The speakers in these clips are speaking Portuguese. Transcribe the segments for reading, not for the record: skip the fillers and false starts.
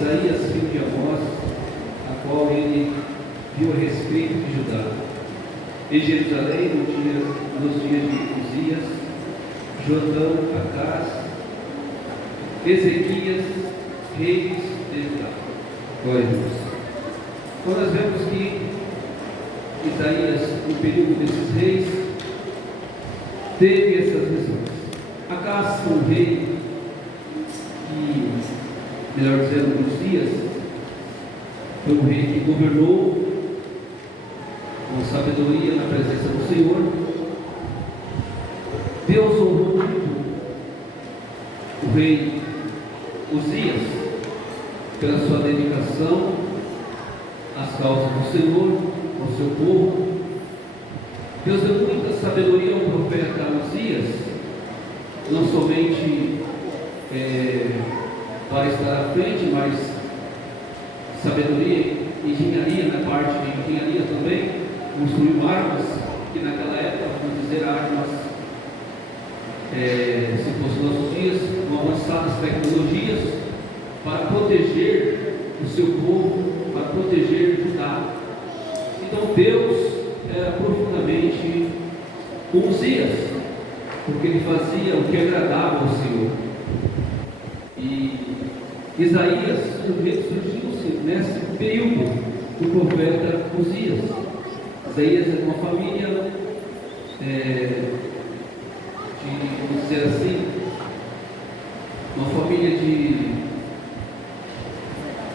Isaías, filho de Amós, a qual ele viu a respeito de Judá. Em Jerusalém, nos dias de Uzias, Jotão, Acás, Ezequias, reis de Judá. Glória a Deus. Então nós vemos que Isaías, no período desses reis, teve essas visões. Acás foi um rei que, melhor dizendo, Uzias, foi um rei que governou com sabedoria na presença do Senhor. Deus honrou muito o rei Uzias pela sua dedicação às causas do Senhor, ao seu povo. Deus deu muita sabedoria ao profeta Uzias, não somente para estar à frente, mas sabedoria, engenharia, na parte de engenharia também, construiu armas, que naquela época, vamos dizer, armas, se fosse nossos dias, com avançadas tecnologias, para proteger o seu povo, para proteger Judá. Então Deus era profundamente com Uzias, porque ele fazia o que agradava ao Senhor. E Isaías surgiu nesse período do profeta Uzias. Isaías é uma família vamos dizer assim, uma família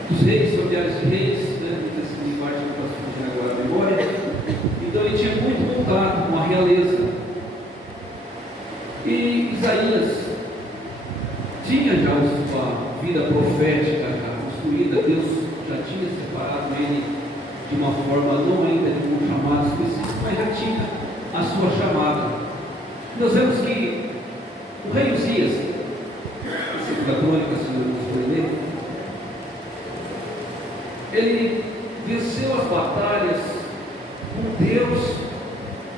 dos reis, familiares de reis, né? Nessa parte que eu posso fazer agora a memória. Então ele tinha muito contato com a realeza. E Isaías tinha já sua vida profética construída. Deus já tinha separado ele de uma forma, não ainda de um chamado específico, mas já tinha a sua chamada. Nós vemos que o rei Uzias, segundo a crônica, se não nos ler, ele venceu as batalhas com Deus,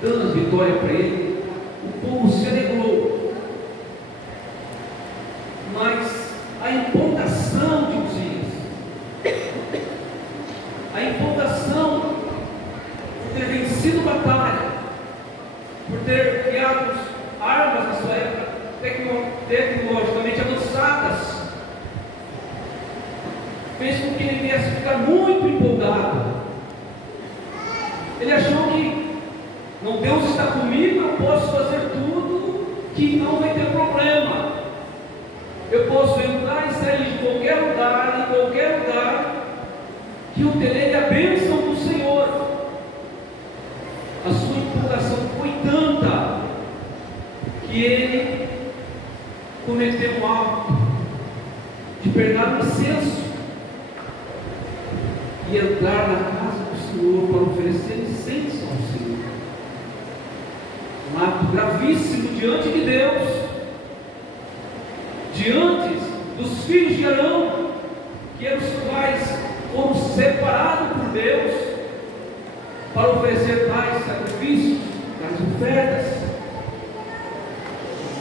dando a vitória para ele. O povo se alegrou, mas a empolgação de Uzias, a empolgação por ter vencido batalha, por ter criado armas na sua época tecnologicamente avançadas, fez com que ele viesse ficar muito empolgado. Ele achou que, não, Deus está comigo, eu posso fazer tudo, que não vai ter problema. Eu posso entrar e sair de qualquer lugar, que eu terei a bênção do Senhor. A sua empolgação foi tanta que ele cometeu um ato de pegar um incenso e entrar na casa do Senhor para oferecer incenso ao Senhor. Um ato gravíssimo diante de Deus, diante dos filhos de Arão, que eram os quais foram separados por Deus para oferecer tais sacrifícios, tais ofertas.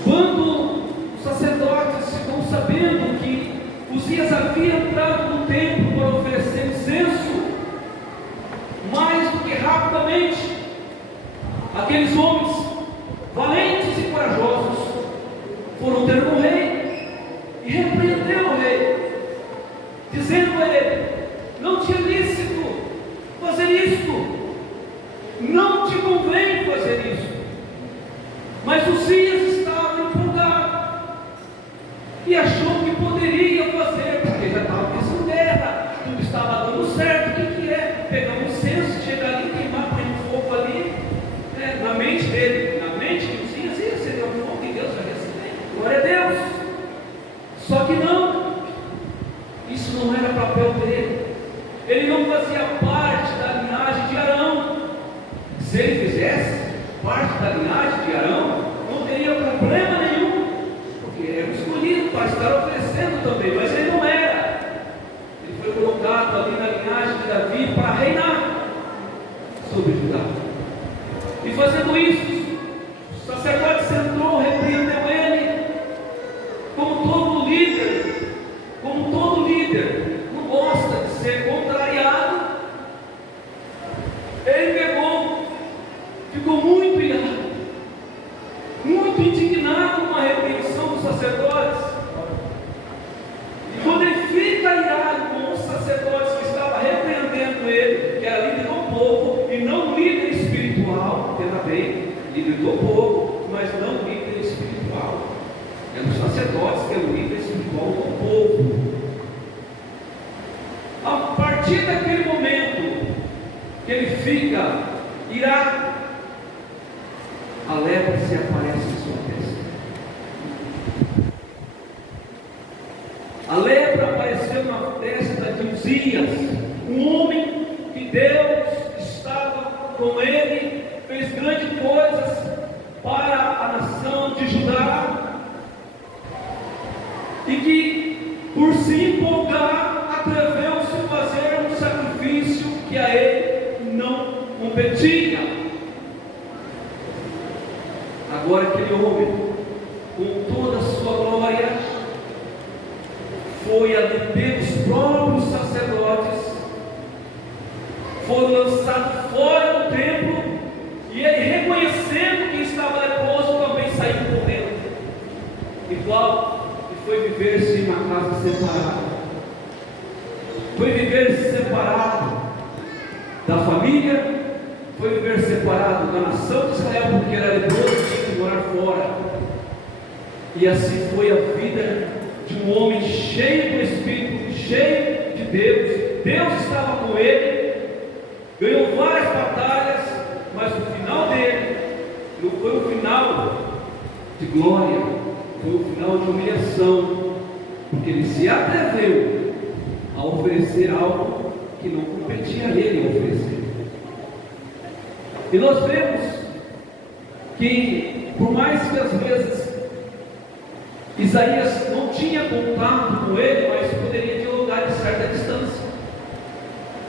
Quando os sacerdotes ficam sabendo que Uzias havia entrado no templo para oferecer incenso, mais do que rapidamente, aqueles homens valentes e corajosos foram ter com o rei e repreenderam o rei, dizendo a ele: não te é lícito fazer isto, não te convém fazer isso. Mas Uzias estava empolgado e achou que poderia fazer, porque já estava pensando em guerra, tudo estava dando certo. O que é? Pegar um incenso, chegar ali, queimar, põe um fogo ali, na mente dele, na mente de Uzias, ia ser um fogo que Deus vai receber, glória a Deus. Só que não, isso não era papel dele. Ele não fazia parte da linhagem de Arão. Se ele fizesse parte da linhagem de Arão, não teria problema nenhum, porque era escolhido para estar oferecendo também, mas ele não era. Ele foi colocado ali na linhagem de Davi para reinar sobre Judá. E fazendo isso, o sacerdote entrou, repreendeu ele, como todo líder, não partir daquele momento que ele fica irado, a lepra se aparece em sua testa. A lepra apareceu na testa de Uzias, um homem que Deus estava com ele, fez grandes coisas para a nação de Judá, e que, por se empolgar, atreveu-se a fazer um sacrifício que a ele não competia. Agora aquele homem, com toda a sua glória, foi ali pelos próprios sacerdotes, foi lançado fora do templo, e ele, reconhecendo que estava leproso, também saiu correndo, igual, e foi viver-se em uma casa separada, foi viver-se separado da família, foi viver separado da nação de Israel, porque era leproso e tinha que morar fora. E assim foi a vida de um homem cheio do Espírito, cheio de Deus. Deus estava com ele, ganhou várias batalhas, mas o final dele não foi um final de glória, foi um final de humilhação, porque ele se atreveu a oferecer algo que não competia a ele oferecer. E nós vemos que, por mais que às vezes Isaías não tinha contato com ele, mas poderia dialogar em certa distância,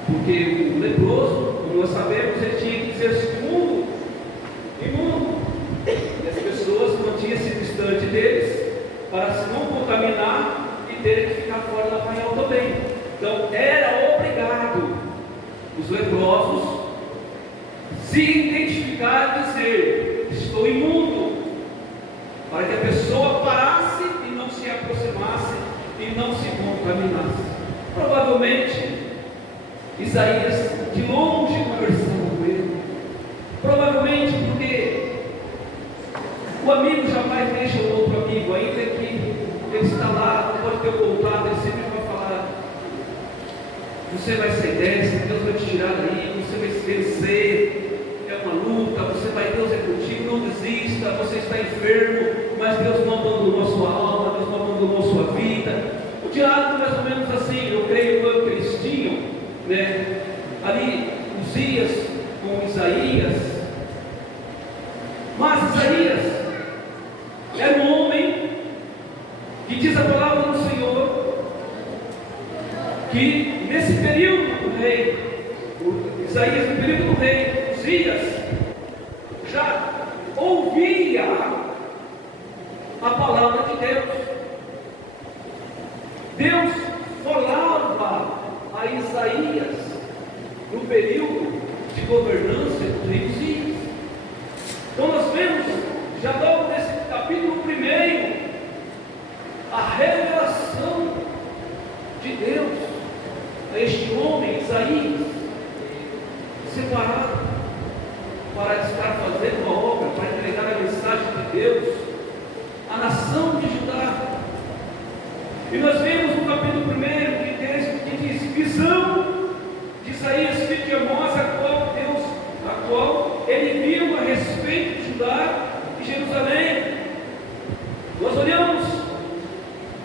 porque o leproso, como nós sabemos, ele tinha que dizer imundo, imundo, e as pessoas mantinham-se distante deles para se não contaminar e terem que ficar fora do arraial também. Então era obrigado os leprosos se identificar e dizer: estou imundo, para que a pessoa parasse e não se aproximasse e não se contaminasse. Provavelmente Isaías de longe conversando com ele, provavelmente porque o amigo jamais deixa o outro amigo, ainda que ele está lá, pode ter contato, ele sempre vai falar: você vai sair dessa, Deus vai te tirar daí, você vai se vencer, é uma luta, você vai, Deus é contigo, não desista, você está enfermo, mas Deus não abandonou a sua alma, Deus não abandonou a sua vida. O diálogo mais ou menos assim, eu creio que eles tinham, né? Ali Uzias com Isaías, mas Isaías era um homem que diz a palavra do Senhor que nesse período do rei Isaías, no período do rei Uzias, já ouvia a palavra de Deus. Deus falava a Isaías no período de governança do rei Uzias. Então nós vemos, já logo nesse capítulo 1, a revelação de Deus a este homem, Isaías, separado para estar fazendo a obra, para entregar a mensagem de Deus à nação de Judá. E nós vemos no capítulo 1 que diz: visão de Isaías, filho de Amós, a qual ele viu a respeito de Judá e Jerusalém. Nós olhamos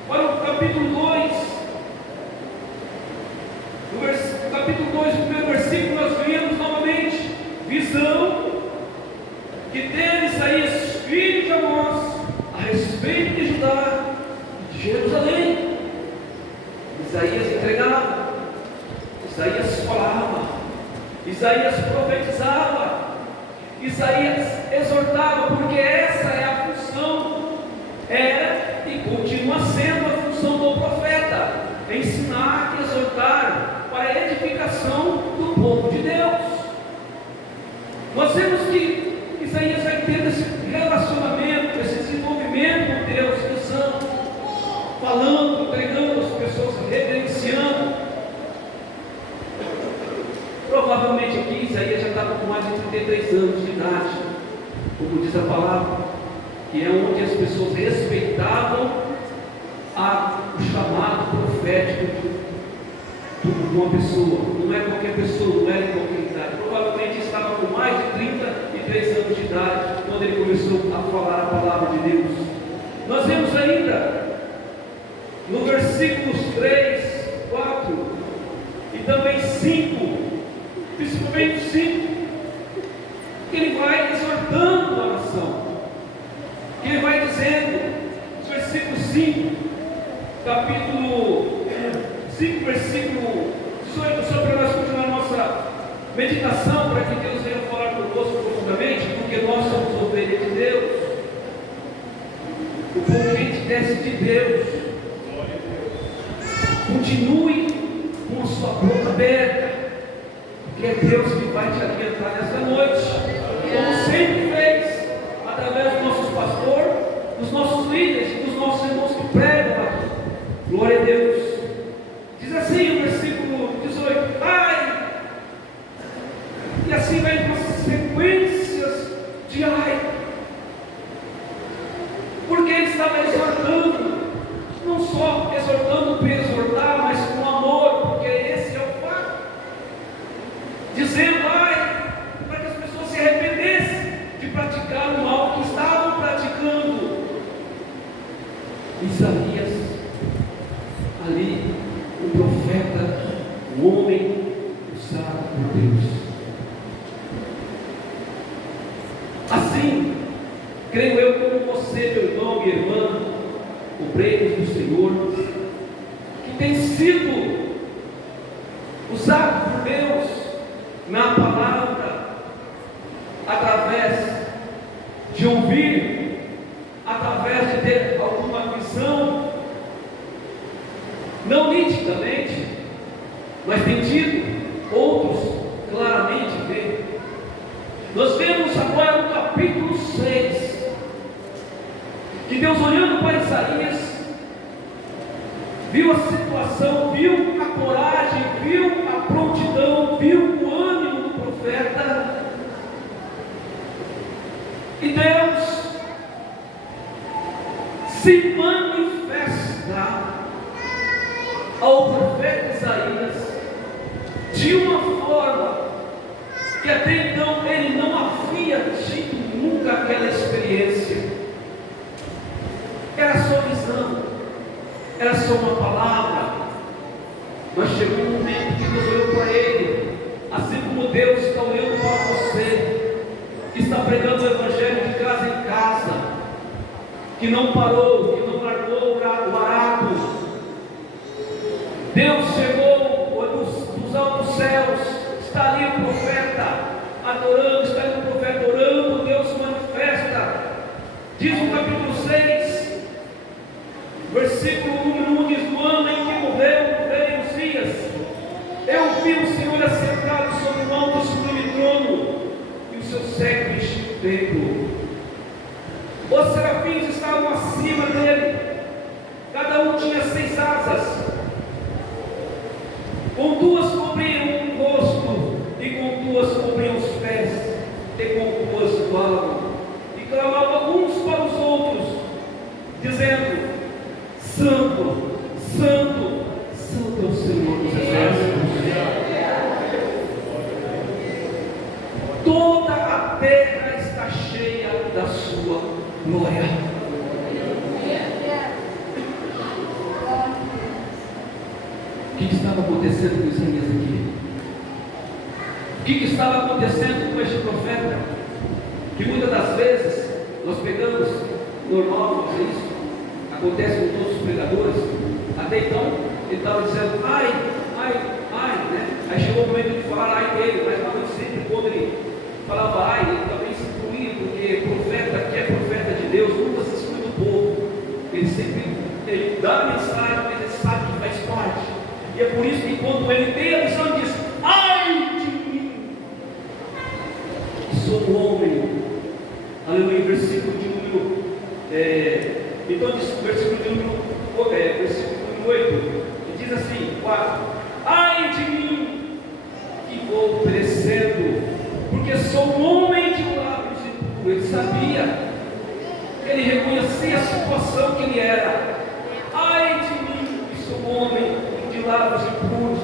para o capítulo 2, no capítulo 2, no primeiro versículo, nós vemos novamente visão que teve Isaías, filho de Amós, a respeito de Judá e de Jerusalém. Isaías entregava, Isaías falava, Isaías profetizava, Isaías exortava, porque essa é a função, era e continua sendo a função do profeta: ensinar e exortar para a edificação do povo de Deus. Nós vemos que Isaías vai tendo esse relacionamento, esse desenvolvimento com Deus, pensando, falando, pregando as pessoas, reverenciando. Provavelmente aqui Isaías já estava com mais de 33 anos de idade, como diz a palavra, que é onde as pessoas respeitavam o chamado profético uma pessoa, não é qualquer pessoa, não era em qualquer idade. Provavelmente estava com mais de 33 anos de idade quando ele começou a falar a palavra de Deus. Nós vemos ainda no versículos 3, 4 e também 5, principalmente 5, que ele vai exortando a nação, que ele vai dizendo, versículo 5, capítulo 5, versículo 18, só para nós continuar a nossa meditação, para que Deus venha falar conosco profundamente, porque nós somos ovelhas de Deus, o povo que desce de Deus. Continue com a sua boca aberta, porque é Deus que vai te alimentar nesta noite, como sempre fez, através dos nossos pastores, dos nossos líderes e dos nossos irmãos que pregam aqui. Glória a Deus. Diz assim o versículo 18: ai, e assim vem umas sequências de ai, porque ele estava exortando, não só exortando por exortar, mas com amor, porque esse é o fato, dizendo ai, para que as pessoas se arrependessem de praticar o mal que estavam praticando. Isaías, ali, o profeta, o homem usado por Deus. Assim, creio eu, como você, meu irmão, minha irmã, obreiros do Senhor, que tem sido usado por Deus na palavra, através de ouvir, através de ter alguma visão, não nitidamente, mas tem tido, outros claramente vê. Nós vemos agora no capítulo 6, que Deus, olhando para Isaías, viu a situação, viu a coragem, viu a prontidão, viu o ânimo do profeta, e Deus se manifesta ao profeta Isaías de uma forma que até então ele não havia tido nunca aquela experiência. Era só visão, era só uma palavra, mas chegou um momento que Deus olhou para ele, assim como Deus está olhando para você, que está pregando o Evangelho de casa em casa, que não parou, que não largou o arado. Deus chegou dos altos céus, está ali o profeta adorando, está ali o profeta orando, Deus se manifesta. Diz no capítulo 6, versículo número 1, diz: no ano em que morreu o rei Uzias, eu vi o Senhor assentado sobre um alto sublime trono, e o seu séquito enchia o templo. Os serafins estavam acima dele, cada um tinha 6 asas, com 2 cobriam o rosto, e com 2 cobriam os pés, e com 2 voavam, e clamavam uns para os outros, dizendo: Santo, Santo, Santo é o Senhor dos exércitos. Toda a terra está cheia da sua glória. O que estava acontecendo com Isaías aqui? O que estava acontecendo com este profeta? Que muitas das vezes nós pegamos, normal fazer isso, acontece com todos os pregadores. Até então ele estava dizendo ai, né? Aí chegou o momento de falar ai dele, mas não, sempre quando ele falava ai, ele também se incluía, porque profeta que é profeta de Deus nunca se exclui do povo. Ele dá a mensagem, mas ele sabe que faz parte. E é por isso que quando ele tem a missão, ele diz: ai de mim, sou um homem. Aleluia. Versículo de número então diz o versículo de número 8, que diz assim: 4: ai de mim, que vou perecendo, porque sou um homem de lábios impuros. Ele sabia, ele reconhecia a situação que ele era. Ai de mim, que sou um homem de lábios impuros,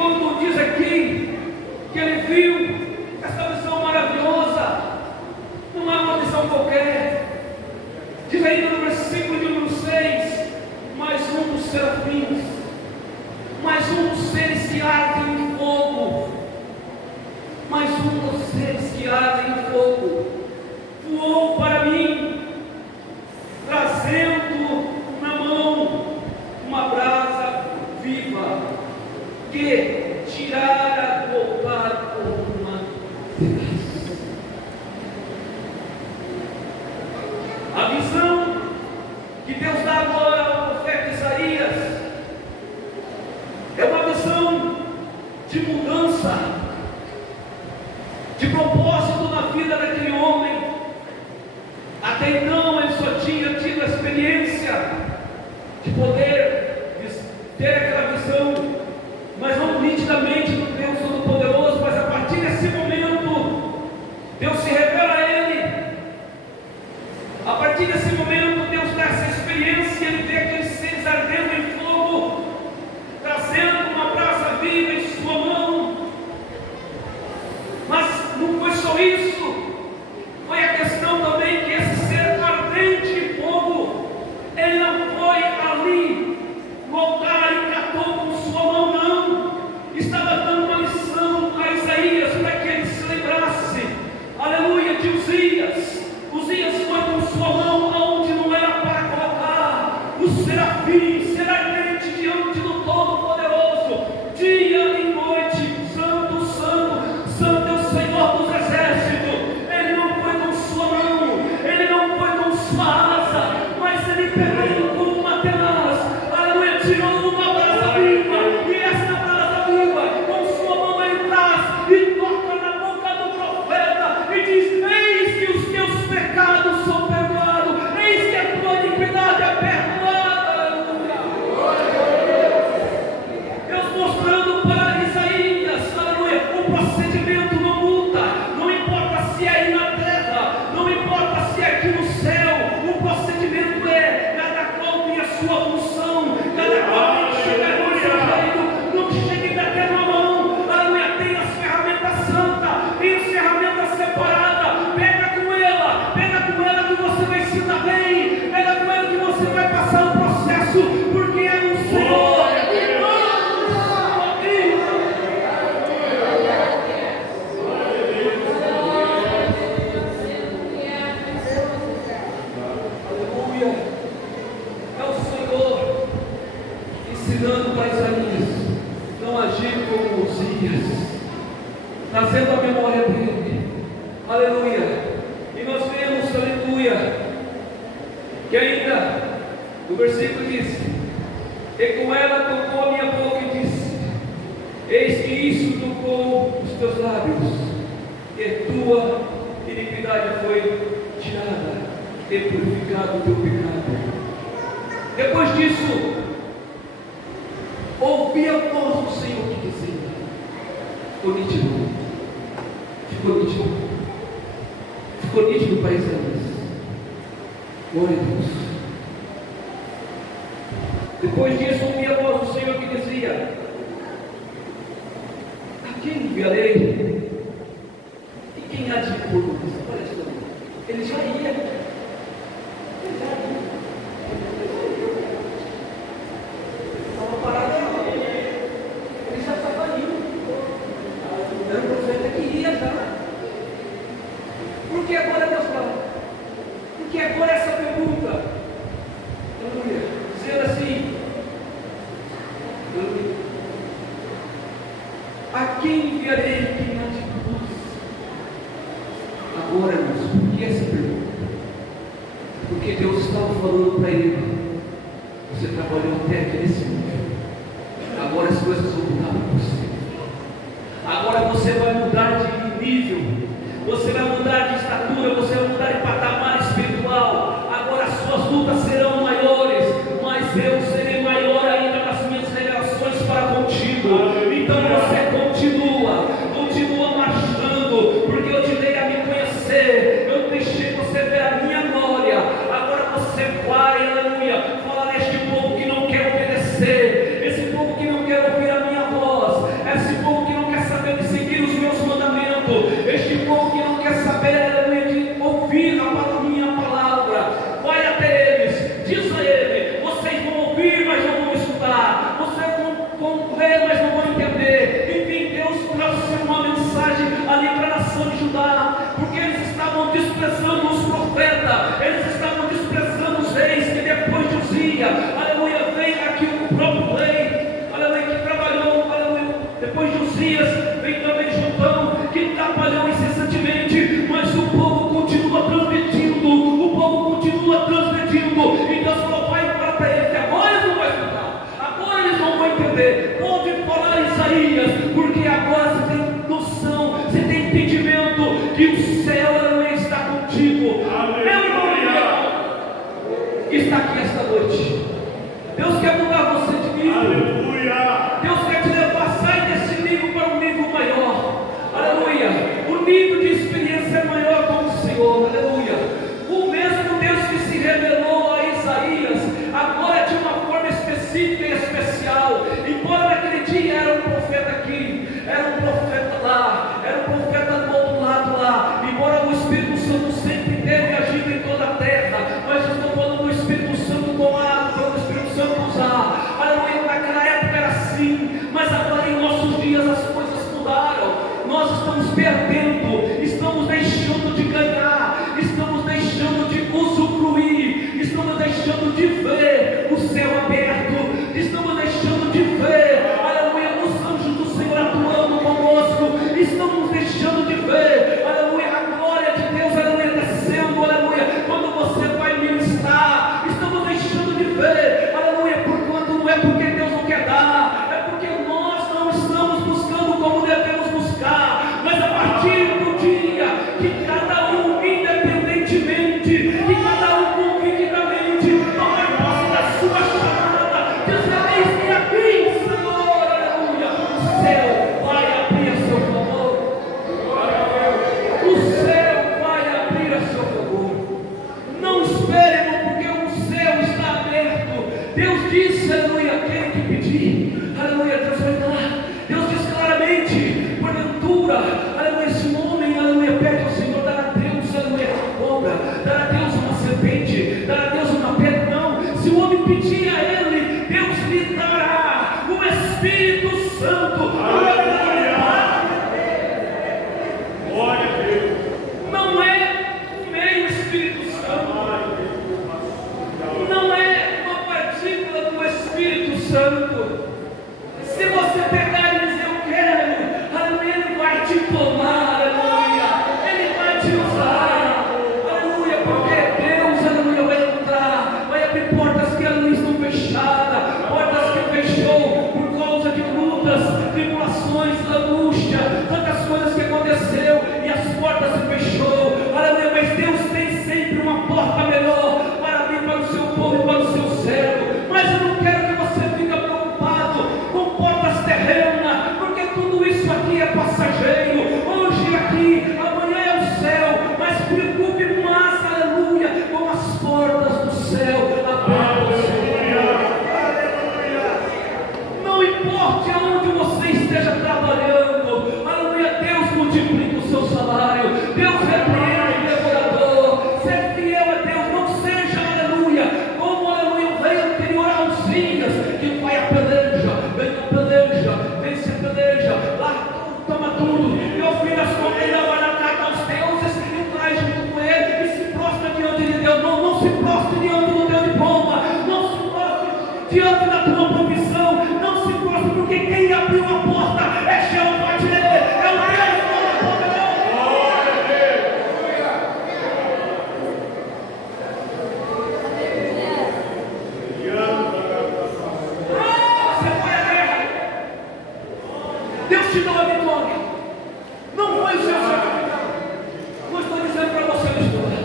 quando diz aqui que ele viu essa visão maravilhosa, não é uma visão qualquer. Diz ainda no versículo de número 6: mais um dos serafins, mais um dos seres que ardem em fogo, mais um dos seres que ardem em fogo, voou para mim, trazendo na mão uma brasa viva, que tirara do altar com uma pedaço. A visão que Deus dá agora ao profeta Isaías é uma visão de mudança, de propósito na vida daquele homem. Até então ele só tinha tido a experiência de poder ter aquela visão, mas não nitidamente do Deus Todo-Poderoso. Mas a partir desse momento, Deus se revela a ele. A partir desse momento, Deus dá essa experiência, ele vê aqueles seres ardendo em fogo, trazendo uma brasa viva em sua mão. Mas não foi só isso, foi a questão também que esse ser ardente de fogo, ele não foi ali no altar e catou com sua mão, não. Estava dando uma lição a Isaías para que ele se lembrasse, aleluia, de Uzias. Uzias foi com sua mão aonde não era para colocar. O serafim, ser ardente diante do Todo-Poderoso, dia e noite, santo, santo, santo é o Senhor dos exércitos. Ele não foi com sua mão, ele não foi com sua asa, mas ele pegou com uma tenaz, aleluia, tirou uma brasa viva, e essa brasa viva, com sua mão ele traz e toca na boca do profeta e diz: eis que os teus pecados são perdoados, eis que a tua iniquidade é perdoada. Deus mostrando para Isaías, aleluia, o procedimento não muda, não importa se é aí na terra, não importa se é aqui no céu, o procedimento é, cada qual tem a sua função, cada qual tem que chegar no seu jeito, não chegue daquela mão, aleluia, tem as ferramentas santas, tem as ferramentas separadas, pega com ela que você vai se dar bem, pega com ela que você vai passar o processo, porque é o Senhor que manda a sua vida. Aleluia, é o Senhor ensinando para Isaías não agir como Uzias, trazendo a memória dele, aleluia. E nós vemos, aleluia, que ainda no versículo diz: e com ela tocou a minha boca e disse: eis que isso tocou os teus lábios, e tua iniquidade foi tirada, e purificado o teu pecado. Depois disso, ouvi a voz do Senhor que dizia, ficou nítido para Isaías. Glória a Deus. Depois disso, ouvi a voz do Senhor que dizia: a quem enviarei? E quem há de ir por nós? Olha isso aí. Ele já ia. Estava parado ali. Ele já estava indo. Era o profeta que ia já. Por que agora Deus fala? Por que agora essa pergunta? Aleluia. Dizendo assim: aleluia, a quem enviarei quem há de luz? Agora, irmãos, por que essa pergunta? Porque Deus estava falando para ele: você trabalhou até aqui nesse nível, agora as coisas vão mudar para você. Agora você vai mudar de nível, você vai mudar de estatura, você vai mudar de patamar espiritual. Agora as suas lutas serão maiores, mas eu serei maior ainda nas minhas revelações para contigo. Então você continua marchando, porque eu te dei a me conhecer, eu deixei você ver a minha glória. Agora você vai, aleluia, falar neste povo que não quer obedecer, esse povo que não quer ouvir a minha voz, crer, pode falar Isaías, porque agora você tem noção, você tem entendimento que o céu está contigo. Meu irmão, está aqui esta noite. Deus quer mudar você de nível. Aleluia. Deus quer te levar, sai desse nível para um nível maior. Aleluia. O nível de experiência é maior com o Senhor. Aleluia. O mesmo Deus que se revelou a Isaías, agora de uma forma específica e especial. Embora naquele dia era um profeta aqui, era um profeta lá, era um profeta do outro lado lá. Embora o Espírito Santo sempre teve agido em toda a terra, mas eu estou falando do Espírito Santo tomado, falando do Espírito Santo usar. Aleluia, naquela época era assim, mas agora em nossos dias as coisas mudaram. Nós estamos perdendo, estamos deixando de ganhar, estamos deixando de usufruir, estamos deixando de ver o céu aberto, estamos deixando de ver, aleluia, os anjos do Senhor atuando conosco, estamos deixando de ver, aleluia, a glória de Deus, aleluia, descendo, aleluia, quando você vai ministrar, estamos deixando de ver, aleluia, porquanto não é porque Deus não quer dar, é porque nós não estamos buscando como devemos buscar, mas a partir do dia que cada um independentemente, que cada um convictamente tomar posse da sua chamada, dizer: eis-me aqui, Senhor, aleluia, o céu vai abrir a seu favor, o céu vai abrir a seu favor. Não espere, porque o céu está aberto. Deus disse, aleluia, aquele que pedir, aleluia, Deus vai dar. Deus diz claramente, porventura, aleluia, esse homem, aleluia, pede ao Senhor, dará a Deus, aleluia, cobra, dará a Deus uma serpente, dará a Deus uma pedra. Não, se o homem pedir a Ele, Deus lhe dará o Espírito Santo. Glória a Deus. Não é o meio Espírito Santo, não é uma partícula do Espírito Santo. Se você pegar e dizer: eu quero, aleluia, Ele vai te tomar, aleluia, Ele vai te usar, aleluia, porque Deus, aleluia, vai entrar, vai abrir portas que aleluia estão fechadas, portas que fechou por causa de lutas, tribulações, angústia, tantas coisas que aconteceu e as portas se fechou, aleluia, mas Deus tem sempre uma porta melhor para abrir para o seu povo e para o seu servo. Mas eu não quero que você fique preocupado com portas terrenas, porque tudo isso aqui é passageiro. Hoje aqui, amanhã é o céu, mas preocupe mais, aleluia, com as portas do céu abertas. Não importa aonde você esteja trabalhando, aleluia, Deus multiplica o seu salário, Deus repreende o devorador. Ser fiel a Deus, não seja, aleluia, como aleluia, o rei anterior a Uzias, que vai a peleja, vem a peleja, vence a peleja, lá toma tudo, e ao fim das contas ainda vai na casa aos deuses e traz junto com ele e se prostra diante de Deus. Não, não se prostre diante do Deus de bomba, não se prostre diante da tua provisão, não se prostre, porque quem abriu a porta é Jeová Jireh, é o Deus Todo-Poderoso. Você foi a guerra, Deus te deu a vitória, não foi o seu sacrifício. Não estou dizendo para você misturar,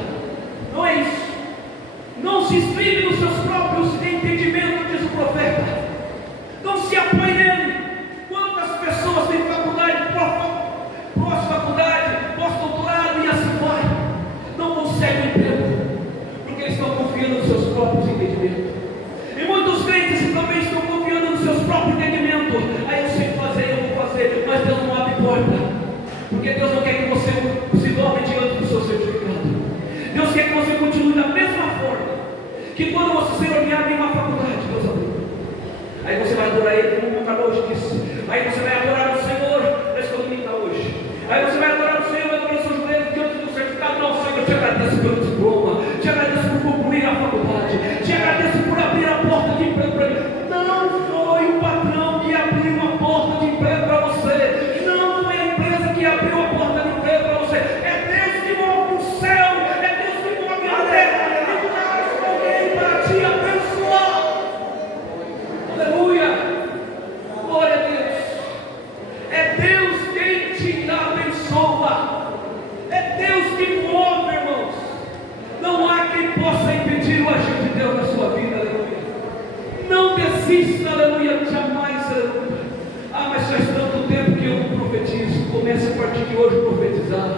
não é isso. Não se inspire nos seus próprios entendimentos, diz o profeta. Não se apoie nele. Quantas pessoas têm faculdade, pós-faculdade, pós-doutorado e assim vai, não conseguem emprego, porque estão confiando nos seus próprios entendimentos. E muitos crentes também estão confiando nos seus próprios entendimentos. Aí eu sei fazer, eu vou fazer, mas Deus desista, aleluia, jamais, aleluia. Ah, mas faz tanto tempo que eu não profetizo. Comece a partir de hoje a profetizar.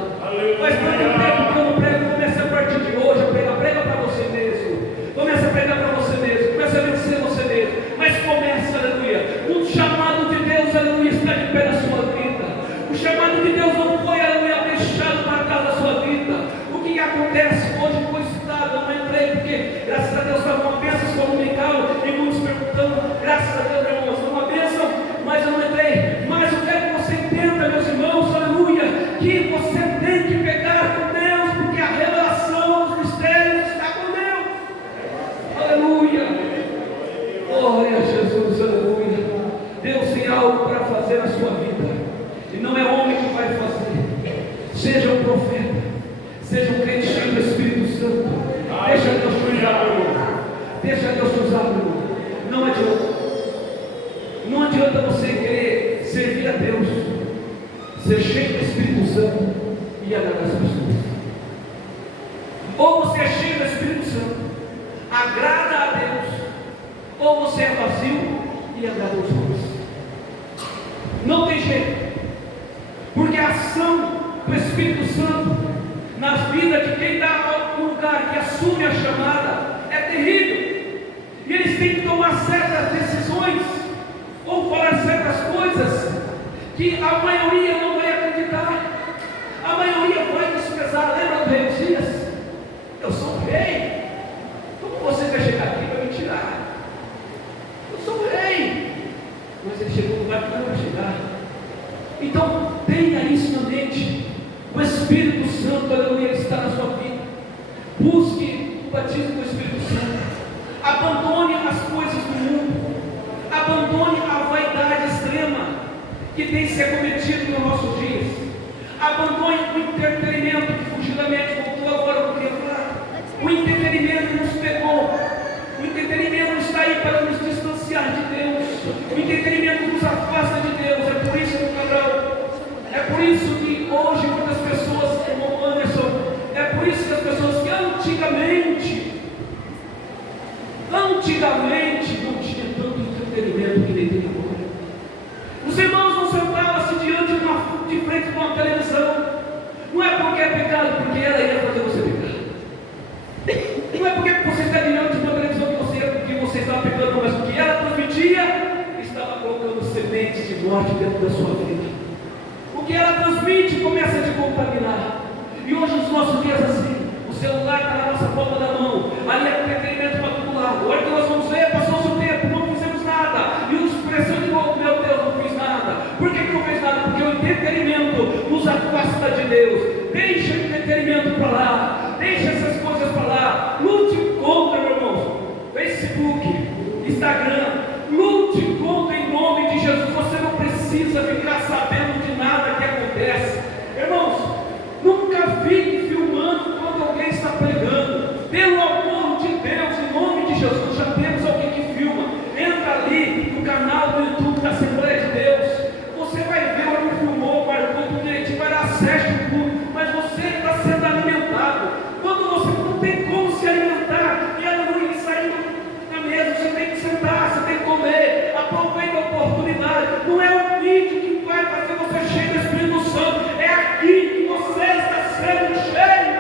Faz tanto tempo que eu não prego. Comece a partir de hoje a pregar. Prega para você mesmo. Comece a pregar para você mesmo. Comece a vencer você mesmo. Mas comece, aleluia. O chamado de Deus, aleluia, está de pé na sua vida. O chamado de Deus não foi, aleluia, deixado para trás da sua vida. O que acontece hoje foi citado. Eu não entrei porque, graças a Deus, estava uma bênção dominical. E muitos perguntando, graças a Deus, irmãos, foi uma bênção. Mas eu não entrei. Mas eu quero que você entenda, meus irmãos, aleluia, que você tem que pegar com Deus, porque a revelação dos mistérios está com Deus. Aleluia. Glória a Jesus, aleluia. Deus tem algo para fazer na sua vida, e não é homem que vai fazer. Seja um profeta, seja um crente cheio do Espírito Santo. Deixa Deus te usar, meu irmão. Deixa Deus te usar, meu irmão. Não adianta. Não adianta você querer servir a Deus, ser cheio do Espírito Santo e agradar as pessoas. Ou você é cheio do Espírito Santo, agrada a Deus, ou você é vazio e agrada os homens. Não tem jeito, porque a ação do Espírito Santo nas vidas de quem está no lugar, que assume a chamada, é terrível. E eles têm que tomar certas decisões, ou falar certas coisas que a maioria não vai acreditar, a maioria vai desprezar. Lembra do rei Uzias? Eu sou o rei. Como você vai chegar aqui para me tirar? Eu sou o rei. Mas ele chegou no lugar que não vai chegar. Então tenha isso na mente. O Espírito Santo, aleluia, está na sua vida. Busque o batismo do Espírito Santo. Abandone as coisas do mundo. Abandone a vaidade extrema que tem se acometido nos nossos dias. Abandone o entretenimento que fugidamente voltou agora para o que eu falar. O entretenimento nos pegou. O entretenimento está aí para nos distanciar de Deus. O entretenimento nos afasta de Deus. É por isso, meu cabrão, é por isso que hoje muitas pessoas, como Anderson, é por isso que as pessoas que antigamente não tinha tanto entretenimento que nem tem agora. Os irmãos não sentavam-se de frente de uma televisão. Não é porque é pecado, porque ela ia fazer você pecar. Não é porque você está diante de uma televisão que você estava pecando, mas o que ela transmitia estava colocando sementes de morte dentro da sua vida. O que ela transmite começa a te contaminar. E hoje, nos nossos dias assim, o celular está na nossa palma da mão, ali é entretenimento para todo lado. Olha que nós vamos ver, passou o tempo, não fizemos nada. E os expressão de novo, meu Deus, não fiz nada. Por que não fez nada? Porque o entretenimento nos afasta de Deus. Deixa o entretenimento para lá, deixa essas coisas para lá. Lute contra, meu irmão, Facebook, Instagram, lute contra em nome de Jesus. Você não precisa ficar sabendo de nada que acontece. Irmãos, nunca fique filmando quando alguém está pregando. Pelo amor de Deus, em nome de Jesus, já temos alguém que filma. Entra ali no canal do YouTube da Assembleia de Deus. Você vai ver onde filmou, marcou tudo direitinho, vai dar acesso a tudo. Mas você está sendo alimentado. Quando você não tem como se alimentar, e aleluia, saindo na mesa, você tem que sentar, você tem que comer. Aproveita a oportunidade. Não é o vídeo que vai fazer você cheio do Espírito Santo, é aqui que você está sendo cheio.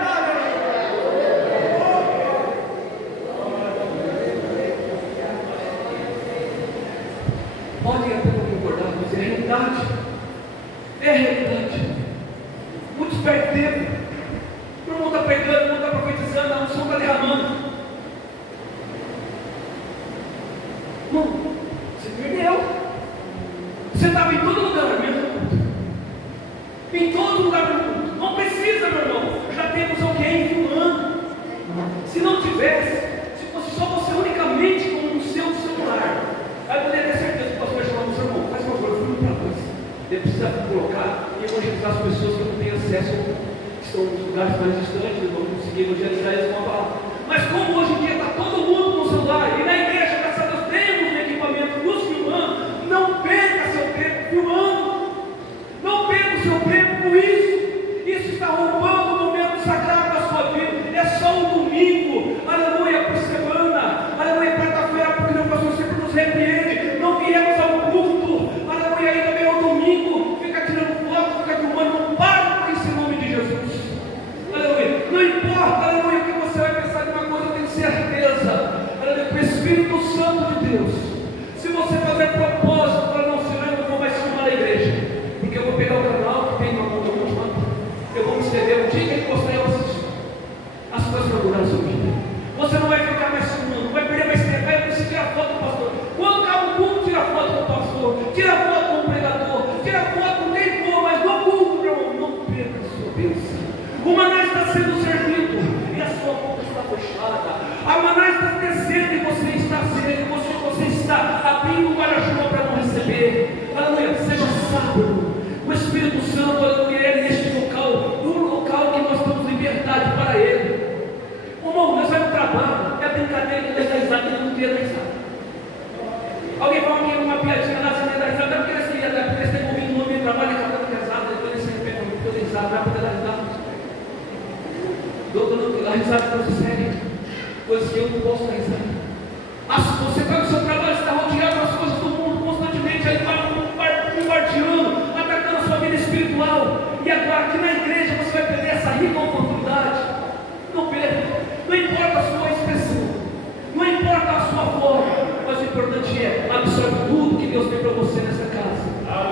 Pode até não concordar, mas é realidade. É realidade. Muitos perdem tempo. O irmão está pregando, o irmão está profetizando, a unção está derramando. Irmão, você perdeu. Você estava em todo lugar, mesmo. Em todo lugar do mundo. Não precisa, meu irmão. Já temos alguém filmando. Se não tivesse, se fosse só você unicamente como no seu celular, aí eu poderia ter certeza que o pastor chamava o seu irmão. Faz uma coisa, filme para nós. Ele precisa colocar e evangelizar as pessoas que não têm acesso, que estão nos lugares mais distantes, não vão conseguir evangelizar eles com a palavra. Mas como hoje em dia está todo mundo no celular, e na igreja, graças a Deus, temos um equipamento nos filmando, não perca seu tempo filmando. Não perca o seu tempo com isso. Isso está roubando o momento sagrado da sua vida. É só um domingo, aleluia, por semana, aleluia, quarta-feira, porque o pastor sempre nos repreende. coisas que eu não posso realizar. Mas você está no seu trabalho, você está rodeado das coisas do mundo constantemente, aí bombardeando, atacando a sua vida espiritual. E agora aqui na igreja você vai perder essa rica oportunidade. Não perca. Não importa a sua expressão, não importa a sua forma, mas o importante é absorver tudo que Deus tem para você nessa casa.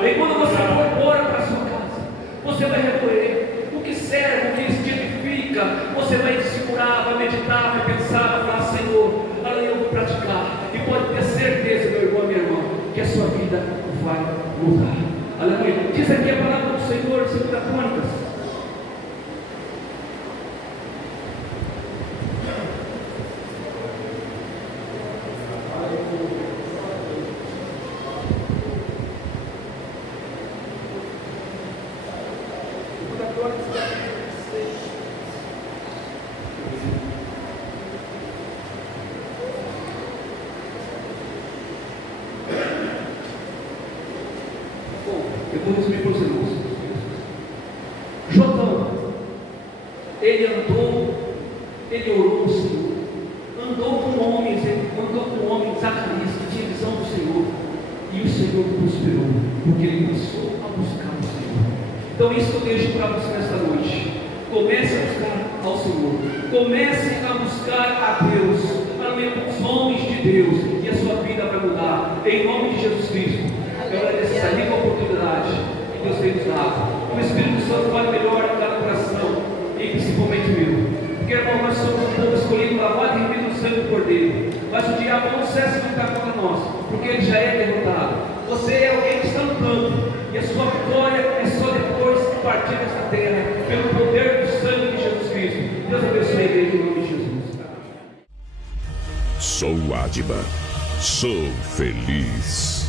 E quando você for embora para a sua casa, você vai recolher o que serve, o que te edifica. Você vai segurar, vai meditar, vai pensar, vai falar: Senhor, eu vou praticar. E pode ter certeza, meu irmão e minha irmã, que a sua vida vai mudar. Aleluia. Diz aqui a palavra do Senhor, 2 Crônicas. Eu vou resumir para os irmãos. Jotão, ele andou, ele orou ao Senhor, andou com homens Zacarias, que tinha visão do Senhor, e o Senhor prosperou, porque ele começou a buscar o Senhor. Então isso eu deixo para você nesta noite. Comece a buscar ao Senhor, comece a buscar a Deus, para meio com os homens de Deus, e a sua vida vai mudar, em nome de Jesus Cristo. Eu agradeço essa rica oportunidade que Deus tem nos dado. O Espírito Santo vai melhor em cada coração, e principalmente meu. Porque, irmão, nós somos um povo escolhido, lavado e remido no sangue do Cordeiro. Mas o diabo não cessa de lutar contra nós, porque ele já é derrotado. Você é alguém que está lutando, e a sua vitória é só depois de partir desta terra, pelo poder do sangue de Jesus Cristo. Deus abençoe a igreja em nome de Jesus. Sou Adiba, sou feliz.